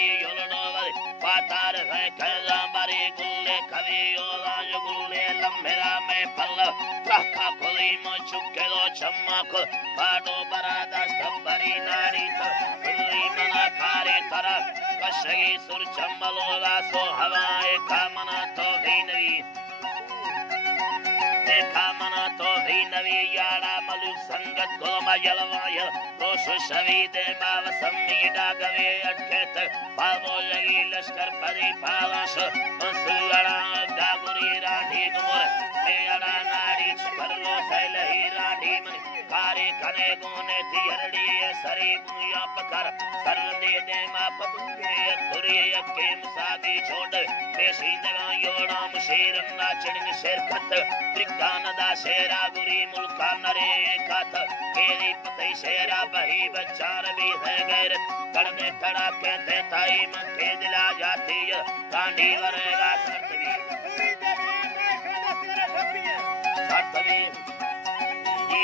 करी योलनो वरी पातार है कैजा बारी गुल्ले कवि योला गुल्ले लम्बेरा में पल्लव काका खुली मो चुके लो चम्मा को बाडो बरादा स्तंभरी नारी तो गुल्ली मना खारे तरह कशगी सुर चम्बलो लासो हवाए कामना तो भी नवी देखा मना तो ही नवी यारा मलु संगत गोमा यलवाय रोश शवी दे माव सम्मीडा गवे अटकेत बाबो लगी लश्कर परी पालश मंसुलड़ा गागुरी राठी गुमर मेरा नाड़ी छपरलो सैलही राठी मन कारे कने गोने थियरड़ी सरी बुया पकर सर दे दे मा पतुके तुरी यकेम सादी छोड़ पेशी दगा योड़ा मुशीर नाचड़ शेरखत त्रिकानदा शेरा गुरी मुल्का नरे कात केली पतई शेरा बही बचार भी है गैरत कड़ने खड़ा कहते ताई मन के दिला जाती है कांडी वरेगा सरतवी जी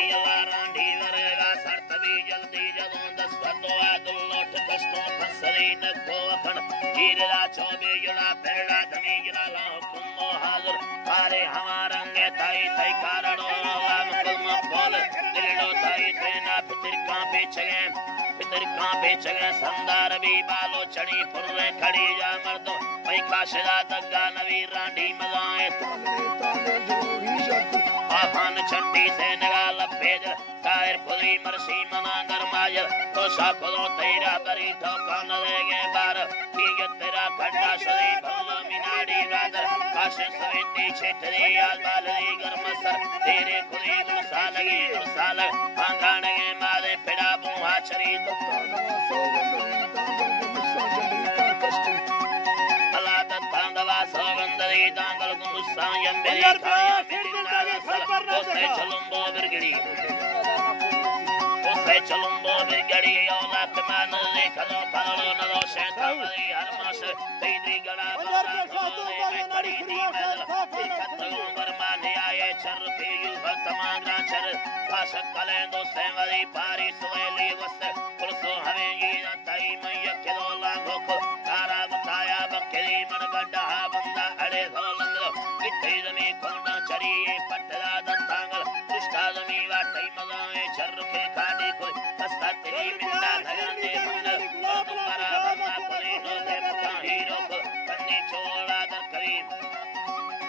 रांडी वरेगा सरतवी जल्दी जलों दस बंदोआ दुल्लोट कष्टों फंसरी न को अपन जीरा चोबे युला पेड़ा धमी युला लाओ कुम्मो हाजुर कारे हमारा रंगे ताई ताई कारणो लाम कुल्म बोल दिलडो ताई सेना पितर कांपे चगे संदार भी बालो चढ़ी फुर्रे खड़ी जा मर्दो मई काशदा दग्गा नवी रांडी मजाए आहान चंडी से नगाल पेज कायर खुली मरसी मना गरमाय तो शाखलो तेरा बरी तो कान लेगे बार ठीक तेरा खड्डा शरी भलो मिनाडी रादर काश सवेती छेतरी आज बालरी गरमसर तेरे खुली गुलसा आंगाने मारे पेड़ा बुहा चरी अला दत्तांगवा सौगंधरी दांगल गुलसा यंबेरी खाया ओसे चलुंबो बिरगड़ी औला कमान लेखलो पालो नलो शैतावरी हरमाश तेरी गड़ा बारा खोले में खड़ी दी मल खतगो बरमाने आए चर के युग तमांगरा चर काशक कलेंदो सेवरी पारी सुएली वस्त पुलसो हवेंगी ताई मैया केलो लागो को तारा बताया बकेरी मन गड्ढा बंदा अड़े धोलंगो किते जमी कोंडा चरी पटरा दत्तांगल दुष्टा जमी वाटई मगाए चर के खाड़ी को कस्ता तेरी मिंदा धगाने मन तुम्हारा बंदा परी नो दे पता हीरो को कन्नी छोड़ा दर करी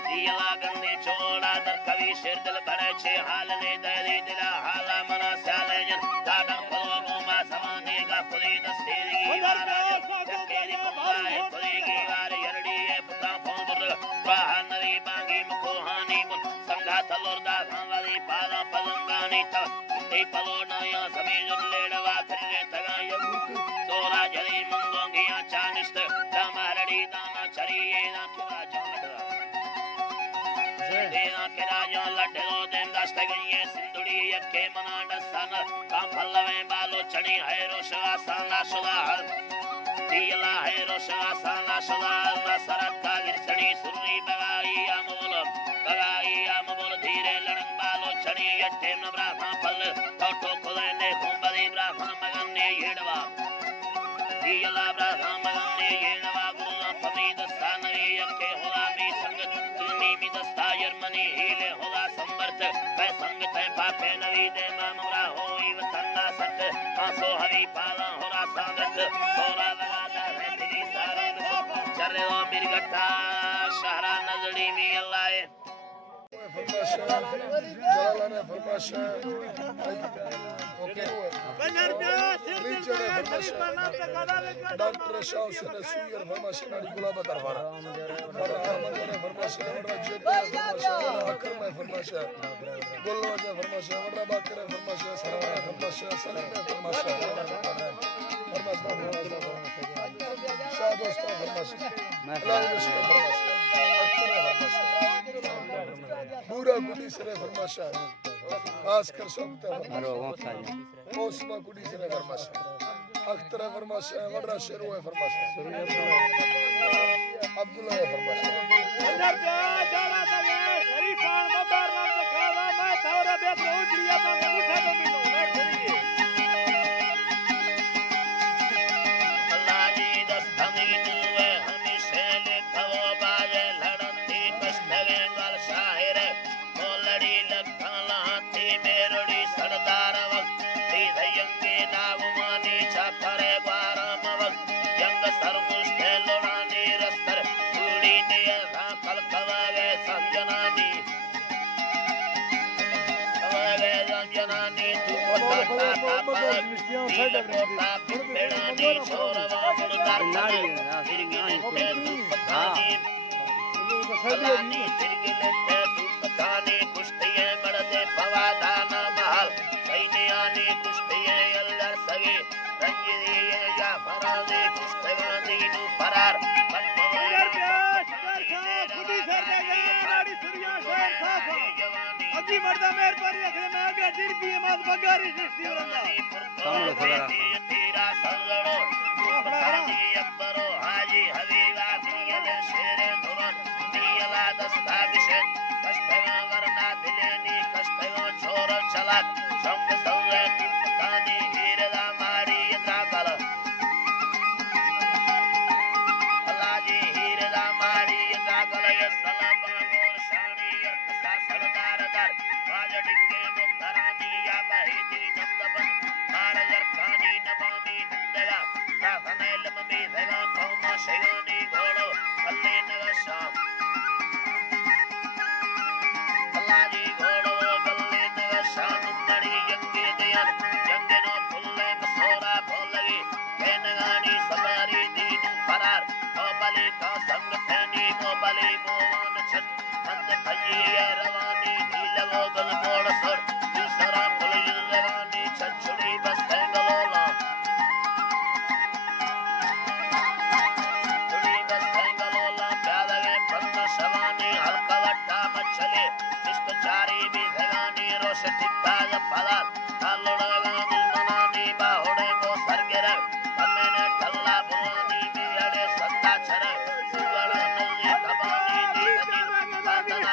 दिया गन्नी छोड़ा दर कवि शेर दिल भरे छे हाल ने दरी दिला हाला मना साले जन दादा को गोमा समाने का खुली दस्तेरी वाराज चकेरी पंगाए खुली की वार यरडी ए पता फोंदर वाह नरी बांगी मुकोहानी मुन संगा तलोरदा वाली पाला पलंगानी त ते पलोना या समीज लेडवा फिरने तगाय सोरा जली मंगोंगिया चानिस्त दामारडी दाना चरिए ना तुरा जोड़ा देना के राजो लड्डलो देन दस्त गई सिंधुड़ी यके मनांड सन का फलवे बालो चढ़ी है रोशवा साला सुदा दिला है रोशवा साला सुदा सरत का गिरसड़ी सुरनी बगाई आमोल धीरे लड़न बालो चढ़ी यटे न ब्राह्मण फल टोटो खुले ने कुंबली ब्राह्मण मगन ने येड़वा दिला ब्राह्मण मगन ने येड़वा गुरुना पमीद सानरी यके होला मी संगत तुनी मी दस्ता यरमनी हीले होला संवर्त कै संगत है पापे नवी दे मामरा होई वतन्ना सत आसो हरि पाला होला सागत सोरा लगादा है तेरी सारे चरे ओ मिरगटा शहरा नजड़ी में अल्लाह जलालाने फरमाशा ओके डॉक्टर शाह से सुयर फरमाशा नाडी गुलाब दरबार और अहमद ने फरमाशा वडा जेते फरमाशा अकर में फरमाशा गोल्लो ने फरमाशा वडा बाकर फरमाशा सरवा फरमाशा सलीम फरमाशा शाह दोस्त फरमाशा अल्लाह ने फरमाशा पूरा गुडी सरे फरमाशा खास कर सकता है ओस्मा गुडी सरे फरमाशा अख्तर फरमाशा वडरा शेरू है फरमाशा अब्दुल्ला है फरमाशा अंदर पे जाला दगे शरीफान मदार नाम से खावा मैं थोड़ा बेत उजलिया तो उठे तो मिलो मैं खड़ी अल्लाह जी दस्तमी सरमुष्टे लोड़ानी रस्तर पूरी ने कल कवागे संजनानी कवागे संजनानी तू कोटा पापक नील कोटा पिंडरानी छोरवा मुर्दार काले तिरगिले ते तू पतानी अलानी तिरगिले ते तू पतानी कुश्तिये मरदे पवादान महल सैन्यानी कुश्तिये अल्लर सगे रंगिदिये या फरादे कुश्तगानी नु फरार अभी मर्दा मेर पर अखरे में आगे दिल भी मात बगारी सृष्टि वरंदा तेरा संगड़ो पतानी अकबरो हाजी हवीला दियल शेरे धुरन दियला दस्ता विषय कष्टगा वरना दिलेनी कष्टगा छोर चलक शंख संगे पतानी हीरदा मारी यद्राकल अल्लाजी हीरदा मारी यद्राकल यसलम गोर शानी यरकसा सरदार दर राजडिंगे मुक्तरानी या बहिदी नंदबन मारजर खानी नबामी नंदगा काफनेल ममी धगा कौमा शेगानी घोड़ो अल्ले नगा शाम अल्लाजी घोड़ो गल्ले नगा शाम नड़ी यंगे दयान यंगे नो फुल्ले मसोरा भोलगी केनगानी सवारी दीन फरार मोबली का संग थैनी मोबली मोवान छत मंद भैया रवानी नीलवो गल मोड़ सर दूसरा पुलिस लगानी छछुड़ी बस गलोला छुड़ी बस गलोला प्यादे बंद शवानी हल्का वट्टा मछले इष्ट चारी भी धगानी रोश टिक्का पदार तालोड़गा दुनानी बाहोड़े को सरगेर कमेने टल्ला बुलानी बिगड़े सत्ता छरे सुगड़ा नल्ली कबानी दीनी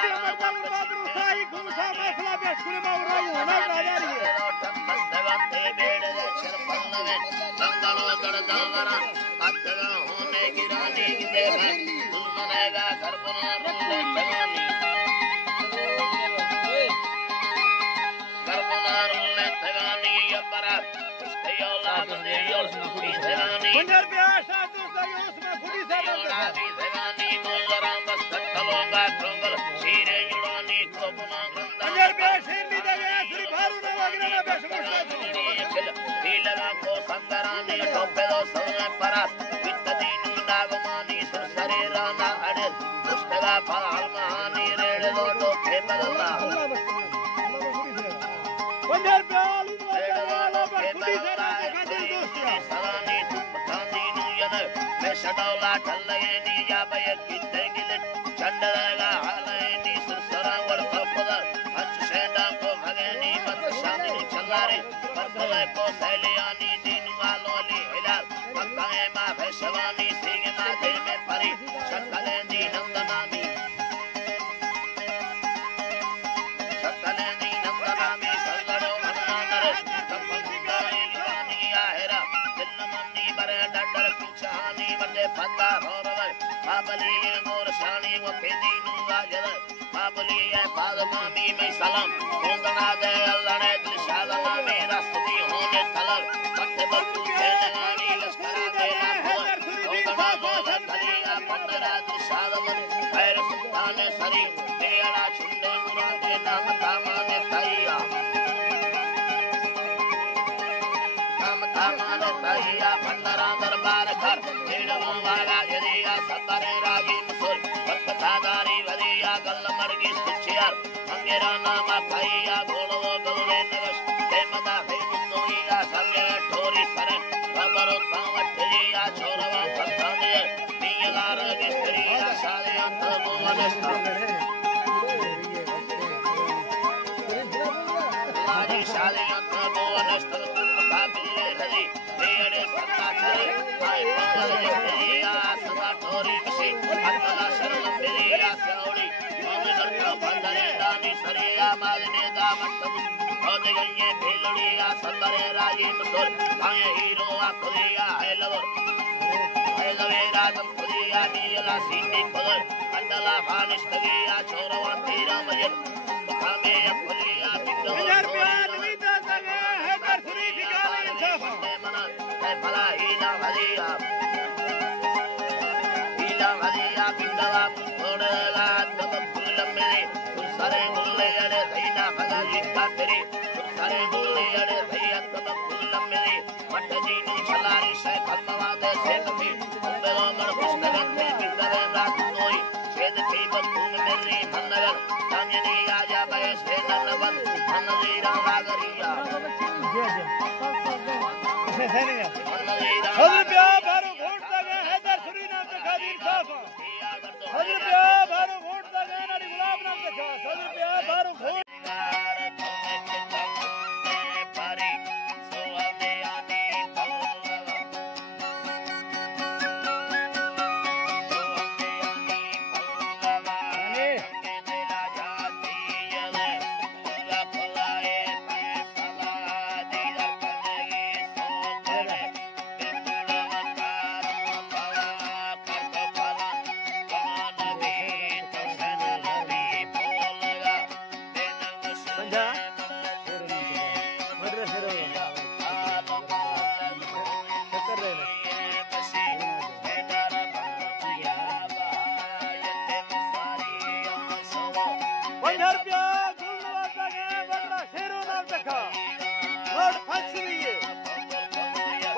पंजर पे आशा तो सही उसमें खुदी से पंजर पे शेर भी दे गया श्री भारू ना वगैरह ना बेशमुशा नीलगा को संगरानी टोपे दो सोने परस वित्तदीनु नागमानी सुसरेरा ना अड़े पुष्टगा पालमानी रेड़ दो टोपे बदला पंजर पे आली दो वाला पर खुदी से ना खातिर दोस्तिया सलानी तुपतानी नु यन मैं शडौला ठल्लगे नी जाबय किते गिले चंडलगा हालनी सुसरा वड़ पदा अंच शेंडा को भगनी मत शादी चलारे पतले को सैलियानी दिन वालोली हिलाल मक्काए मा भैशवानी सिंह माथे में परी शकले दी नंदनामी शकले दी नंदनामी संगड़ो अन्नानर कंपंगाई लियानी आहेरा दिल्लमनी बरे डडर पिछानी मते पता होरवे बाबली मोर शानी वो केदीनु वाजर बाबली ये पादमामी में सलाम कोंगना दे अल्लाह दिलशादना में रास्ती होने तलल कट्टे बत्तू केनगानी लश्करा दे कोंगना बोल तलिया पंडरा दिलशादना खैर सुल्तान सरी तेरा छुंदे मुरादे नाम तामाने तैया नाम तामाने तैया पंडरा दरबार कर तेड़वा वाला जरिया सबरे राजी मसुर भक्तादारी वदिया गल मरगी सुचियार मंगेरा नामा भैया घोड़ो गले नगश देमदा है मुंदोया संगे ठोरी सरे खबरो तावठिया छोरवा भक्ताने नियलार बिस्त्रिया शादी अंत मोवनस्ता लाजी शादी अंत मोवनस्ता काबिले हदी बेड़े सत्ता चले आई मंगल बिस्त्रिया सदा ठोरी मिशी अल्लाह शरण बिरिया सौड़ी मोमिन का बंदरे दानी सरिया मालने दामत होद गए भेलड़िया सबरे राजी मसुर आए हीरो आखुरिया है लवे रातम खुदिया नीला सीटी खुदर अंडला फानिश्तगिया छोरवा तेरा मजल खामे खुदिया पंजर पे आदमी तो सगे है कर सुनी ठिकाने इंसाफ मना है भला ही ना भलिया या बिंदवा ओडला तब फूल मेरे सारे गुल्ले अड़े सैना खदा लिखा तेरे सारे गुल्ले अड़े सैया तब फूल मेरे मट जी नु छलारी से खमवा दे से कभी बेलो मन पुस्तक में बिंदवे रात कोई छेद की बंधु मेरी मनगर तांजनी आजा बे से नवन मनली रागरिया हजर प्या बारो घोट तक हैदर सुरी नाम से खादीर साफ हजर प्या बारो घोट तक नाड़ी गुलाब नाम से खा हजर प्या बारो घोट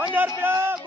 ₹50